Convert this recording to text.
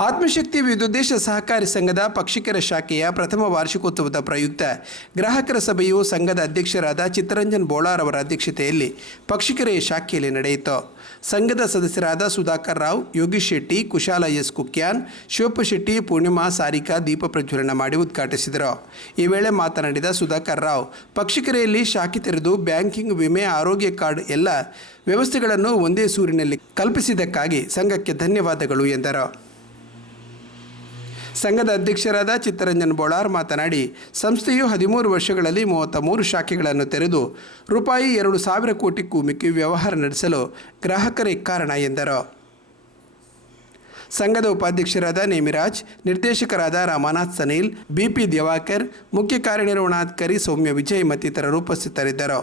ಆತ್ಮಶಕ್ತಿ ವಿದ್ಯುದ್ದೇಶ ಸಹಕಾರಿ ಸಂಘದ ಪಕ್ಷಿಕರ ಶಾಖೆಯ ಪ್ರಥಮ ವಾರ್ಷಿಕೋತ್ಸವದ ಪ್ರಯುಕ್ತ ಗ್ರಾಹಕರ ಸಭೆಯು ಸಂಘದ ಅಧ್ಯಕ್ಷರಾದ ಚಿತ್ತರಂಜನ್ ಬೋಳಾರ್ ಅವರ ಅಧ್ಯಕ್ಷತೆಯಲ್ಲಿ ಪಕ್ಷಿಕರ ಶಾಖೆಯಲ್ಲಿ ನಡೆಯಿತು. ಸಂಘದ ಸದಸ್ಯರಾದ ಸುಧಾಕರ್ ರಾವ್, ಯೋಗೀಶ್ ಶೆಟ್ಟಿ, ಕುಶಾಲ ಎಸ್ ಕುಕ್ಯಾನ್, ಶಿವಪ್ಪ ಶೆಟ್ಟಿ, ಪೂರ್ಣಿಮಾ ಸಾರಿಕಾ ದೀಪ ಪ್ರಜ್ವಲನ ಮಾಡಿ ಉದ್ಘಾಟಿಸಿದರು. ಈ ವೇಳೆ ಮಾತನಾಡಿದ ಸುಧಾಕರ್ ರಾವ್, ಪಕ್ಷಿಕರೆಯಲ್ಲಿ ಶಾಖೆ ತೆರೆದು ಬ್ಯಾಂಕಿಂಗ್ ವಿಮೆ, ಆರೋಗ್ಯ ಕಾರ್ಡ್ ಎಲ್ಲ ವ್ಯವಸ್ಥೆಗಳನ್ನು ಒಂದೇ ಸೂರಿನಲ್ಲಿ ಕಲ್ಪಿಸಿದ್ದಕ್ಕಾಗಿ ಸಂಘಕ್ಕೆ ಧನ್ಯವಾದಗಳು ಎಂದರು. ಸಂಘದ ಅಧ್ಯಕ್ಷರಾದ ಚಿತ್ತರಂಜನ್ ಬೋಳಾರ್ ಮಾತನಾಡಿ, ಸಂಸ್ಥೆಯು ಹದಿಮೂರು ವರ್ಷಗಳಲ್ಲಿ ಮೂವತ್ತ ಮೂರು ಶಾಖೆಗಳನ್ನು ತೆರೆದು ರೂಪಾಯಿ ಎರಡು ಸಾವಿರ ಕೋಟಿಗೂ ಮಿಕ್ಕಿ ವ್ಯವಹಾರ ನಡೆಸಲು ಗ್ರಾಹಕರೇ ಕಾರಣ ಎಂದರು. ಸಂಘದ ಉಪಾಧ್ಯಕ್ಷರಾದ ನೇಮಿರಾಜ್, ನಿರ್ದೇಶಕರಾದ ರಾಮನಾಥ್ ಸನೀಲ್, ಬಿಪಿ ದಿವಾಕರ್, ಮುಖ್ಯ ಕಾರ್ಯನಿರ್ವಹಣಾಧಿಕಾರಿ ಸೌಮ್ಯ ವಿಜಯ್ ಮತ್ತಿತರರು ಉಪಸ್ಥಿತರಿದ್ದರು.